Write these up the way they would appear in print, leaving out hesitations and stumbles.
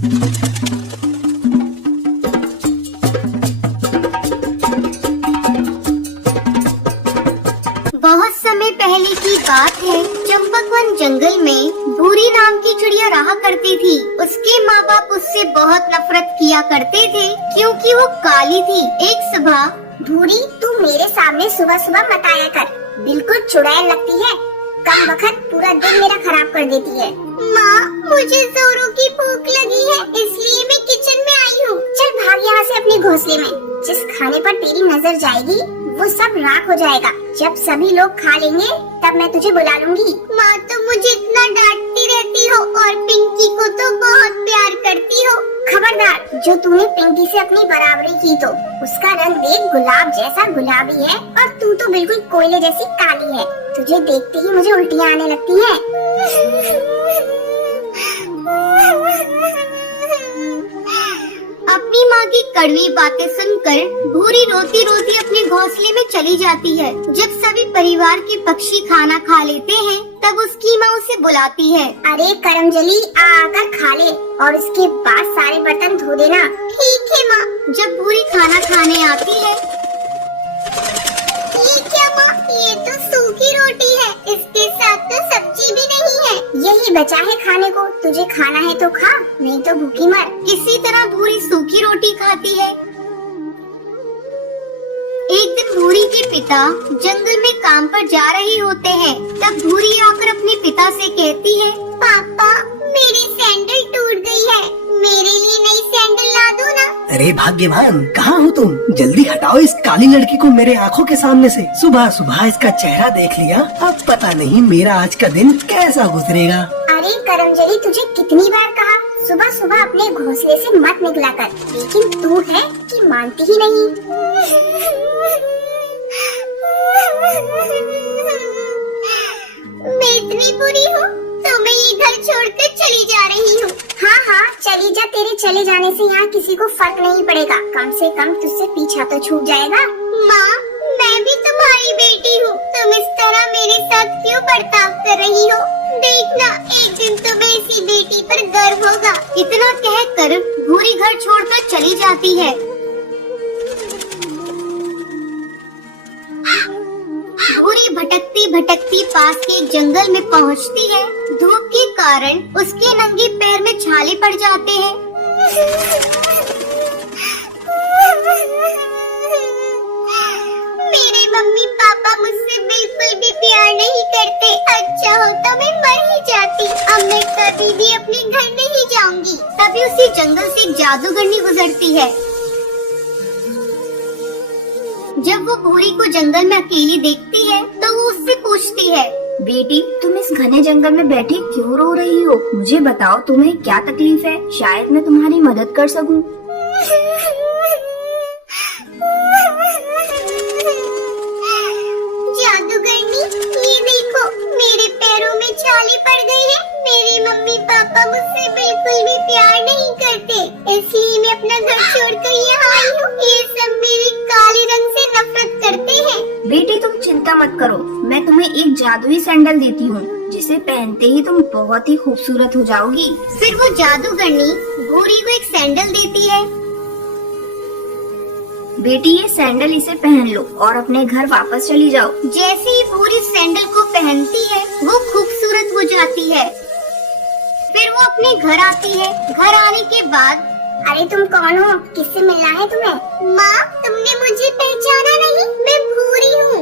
बहुत समय पहले की बात है। चंपकवन जंगल में भूरी नाम की चिड़िया रहा करती थी। उसके माँ बाप उससे बहुत नफरत किया करते थे क्योंकि वो काली थी। एक सुबह, भूरी, तू मेरे सामने सुबह सुबह मत आया कर, बिल्कुल चुड़ैल लगती है। कम वक्त पूरा दिन मेरा खराब कर देती है। माँ, मुझे जोरों की भूख लगी है, इसलिए मैं किचन में आई हूँ। चल भाग यहाँ से अपने घोंसले में। जिस खाने पर तेरी नजर जाएगी वो सब राख हो जाएगा। जब सभी लोग खा लेंगे तब मैं तुझे बुला लूंगी। माँ तो मुझे इतना डांटती रहती हो और पिंकी को तो बहुत प्यार करती हो। खबरदार, जो तूने पिंकी से अपनी बराबरी की तो उसका रंग देख गुलाब जैसा गुलाबी है और तू तो बिल्कुल कोयले जैसी काली है। तुझे देखते ही मुझे उल्टियाँ आने लगती हैं। अपनी माँ की कड़वी बातें सुनकर भूरी रोती रोती अपने घोंसले में चली जाती है। जब सभी परिवार के पक्षी खाना खा लेते हैं तब उसकी माँ उसे बुलाती है। अरे करमजली, आकर खा ले और उसके बाद सारे बर्तन धो देना। ठीक है माँ। जब भूरी खाना खाने आती है, ये क्या माँ, ये तो सूखी रोटी है, इसके साथ तो सब्जी भी नहीं है। यही बचा है खाने को, तुझे खाना है तो खा, नहीं तो भूखी मर। इसी तरह भूरी सूखी रोटी खाती है। एक दिन भूरी के पिता जंगल में काम पर जा रहे होते हैं। तब भूरी आकर अपने पिता से कहती है, पापा, मेरी सैंडल टूट गई है, मेरे लिए नई सैंडल ला दो ना। अरे भाग्यवान, कहाँ हो तुम? जल्दी हटाओ इस काली लड़की को मेरे आँखों के सामने से। सुबह सुबह इसका चेहरा देख लिया, अब पता नहीं मेरा आज का दिन कैसा गुजरेगा। अरे करमजली, तुझे कितनी बार कहा सुबह सुबह अपने घोंसले से मत निकला कर, लेकिन तू है कि मानती ही नहीं। मैं इतनी बुरी हूँ तो मैं ये घर छोड़कर चली जा रही हूँ। हाँ हाँ, चली जा, तेरे चले जाने से यहाँ किसी को फर्क नहीं पड़ेगा। कम से कम तुझसे पीछा तो छूट जाएगा। माँ, मैं भी तुम्हारी बेटी हूँ, तुम इस तरह मेरे साथ क्यों बर्ताव कर रही हो? देखना, एक दिन तुम्हें इसी बेटी पर गर्व होगा। इतना कहकर भूरी घर छोड़कर चली जाती है। भूरी भटकती भटकती पास के एक जंगल में पहुंचती है। धूप के कारण उसके नंगे पैर में छाले पड़ जाते हैं। मेरे मम्मी पापा मुझसे बिल्कुल भी प्यार नहीं करते। अच्छा होता मैं मर ही जाती। अब मैं कभी भी अपने घर नहीं जाऊंगी। तभी उसी जंगल से एक जादूगरनी गुजरती है। जब वो भूरी को जंगल में अकेली देखती है तो वो उससे पूछती है, बेटी, तुम इस घने जंगल में बैठी क्यों रो रही हो? मुझे बताओ, तुम्हें क्या तकलीफ है? शायद मैं तुम्हारी मदद कर सकूं। जादूगरनी, ये देखो, मेरे पैरों में छाले पड़ गई है। मेरे मम्मी पापा मुझसे बिल्कुल भी प्यार नहीं करते, इसलिए मैं अपना घर छोड़कर यहाँ आई हूँ। ये सब मेरे काले रंग से नफरत करते हैं। बेटी, तुम चिंता मत करो, मैं तुम्हें एक जादुई सैंडल देती हूँ, जिसे पहनते ही तुम बहुत ही खूबसूरत हो जाओगी। फिर वो जादूगरनी भूरी को एक सैंडल देती है। बेटी, ये सैंडल इसे पहन लो और अपने घर वापस चली जाओ। जैसे ही भूरी सैंडल को पहनती है वो खूबसूरत हो जाती है। फिर वो अपने घर आती है। घर आने के बाद, अरे तुम कौन हो? किससे मिलना है तुम्हें? माँ, तुमने मुझे पहचाना नहीं? मैं भूरी हूँ।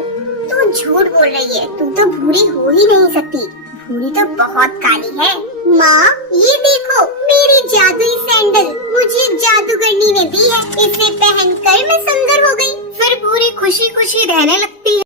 तू झूठ बोल रही है, तू तो भूरी हो ही नहीं सकती। भूरी तो बहुत काली है। माँ, ये देखो, मेरी जादुई सैंडल मुझे जादूगरनी ने दी है। इसे पहनकर मैं सुंदर हो गई। फिर भूरी खुशी खुशी रहने लगती है।